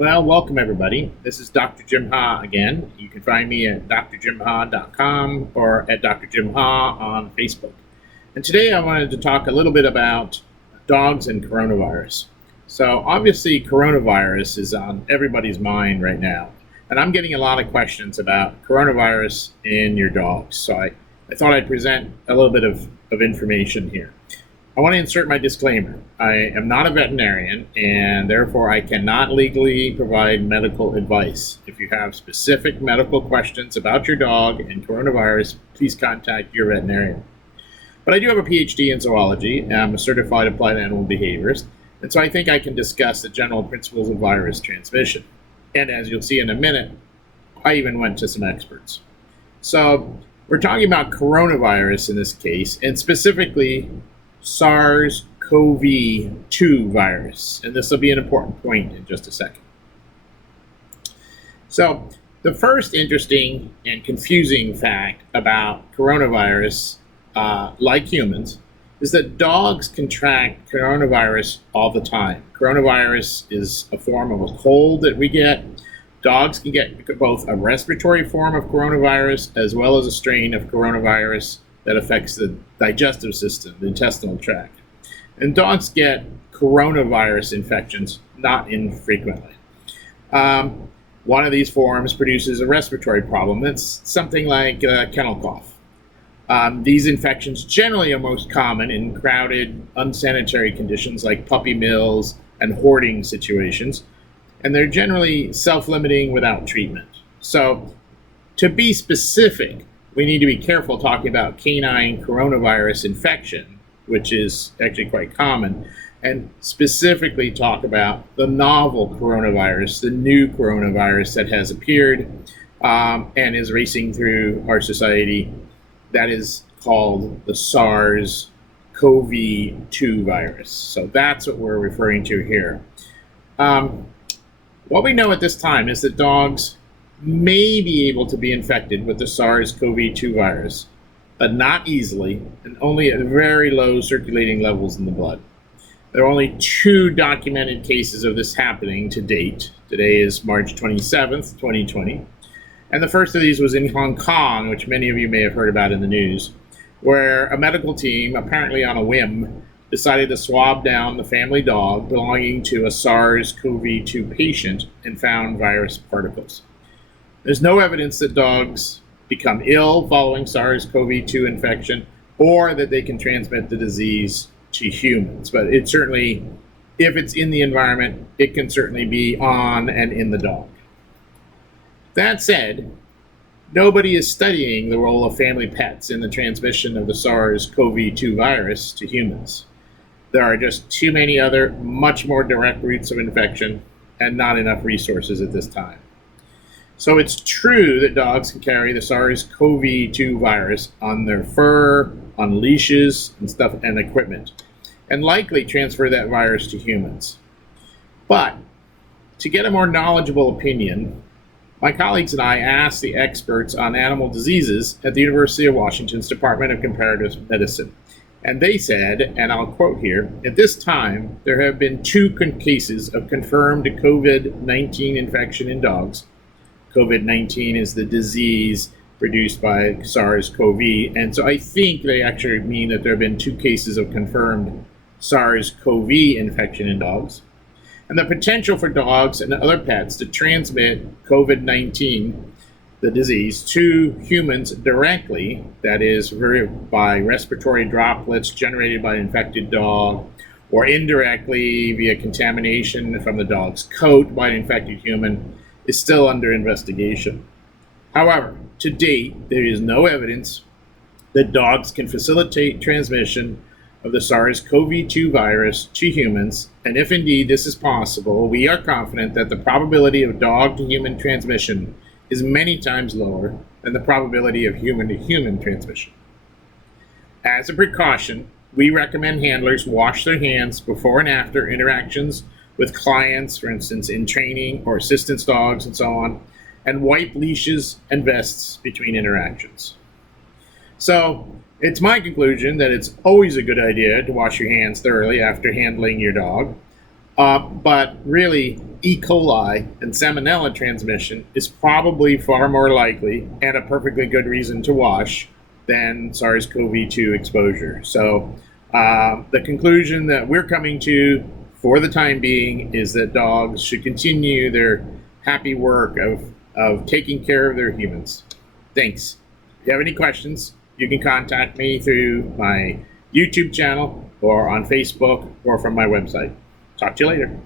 Well, welcome everybody. This is DrJimHa again. You can find me at DrJimHa.com or at DrJimHa on Facebook. And today I wanted to talk a little bit about dogs and coronavirus. So obviously coronavirus is on everybody's mind right now. And I'm getting a lot of questions about coronavirus in your dogs. So I thought I'd present a little bit of information here. I want to insert my disclaimer. I am not a veterinarian, and therefore I cannot legally provide medical advice. If you have specific medical questions about your dog and coronavirus, please contact your veterinarian. But I do have a PhD in zoology, and I'm a certified applied animal behaviorist, and so I think I can discuss the general principles of virus transmission. And as you'll see in a minute, I even went to some experts. So we're talking about coronavirus in this case, and specifically SARS-CoV-2 virus, and this will be an important point in just a second. So the first interesting and confusing fact about coronavirus, like humans, is that dogs contract coronavirus all the time. Coronavirus is a form of a cold that we get. Dogs can get both a respiratory form of coronavirus as well as a strain of coronavirus that affects the digestive system, the intestinal tract. And dogs get coronavirus infections not infrequently. One of these forms produces a respiratory problem. It's something like kennel cough. These infections generally are most common in crowded, unsanitary conditions like puppy mills and hoarding situations, and they're generally self-limiting without treatment. So to be specific, we need to be careful talking about canine coronavirus infection, which is actually quite common, and specifically talk about the novel coronavirus, the new coronavirus that has appeared and is racing through our society, that is called the SARS-CoV-2 virus. So that's what we're referring to here. What we know at this time is that dogs may be able to be infected with the SARS-CoV-2 virus, but not easily and only at very low circulating levels in the blood. There are only 2 documented cases of this happening to date. Today is March 27th, 2020. And the first of these was in Hong Kong, which many of you may have heard about in the news, where a medical team, apparently on a whim, decided to swab down the family dog belonging to a SARS-CoV-2 patient and found virus particles. There's no evidence that dogs become ill following SARS-CoV-2 infection or that they can transmit the disease to humans. But it certainly, if it's in the environment, it can certainly be on and in the dog. That said, nobody is studying the role of family pets in the transmission of the SARS-CoV-2 virus to humans. There are just too many other, much more direct routes of infection and not enough resources at this time. So it's true that dogs can carry the SARS-CoV-2 virus on their fur, on leashes and stuff and equipment, and likely transfer that virus to humans. But to get a more knowledgeable opinion, my colleagues and I asked the experts on animal diseases at the University of Washington's Department of Comparative Medicine. And they said, and I'll quote here, at this time, there have been 2 cases of confirmed COVID-19 infection in dogs. COVID-19 is the disease produced by SARS-CoV. And so I think they actually mean that there have been 2 cases of confirmed SARS-CoV infection in dogs. And the potential for dogs and other pets to transmit COVID-19, the disease, to humans directly, that is by respiratory droplets generated by an infected dog, or indirectly via contamination from the dog's coat by an infected human, is still under investigation. However, to date, there is no evidence that dogs can facilitate transmission of the SARS-CoV-2 virus to humans, and if indeed this is possible, we are confident that the probability of dog-to-human transmission is many times lower than the probability of human-to-human transmission. As a precaution, we recommend handlers wash their hands before and after interactions with clients, for instance, in training or assistance dogs and so on, and wipe leashes and vests between interactions. So it's my conclusion that it's always a good idea to wash your hands thoroughly after handling your dog. But really, E. coli and salmonella transmission is probably far more likely and a perfectly good reason to wash than SARS-CoV-2 exposure. So the conclusion that we're coming to for the time being is that dogs should continue their happy work of taking care of their humans. Thanks. If you have any questions, you can contact me through my YouTube channel or on Facebook or from my website. Talk to you later.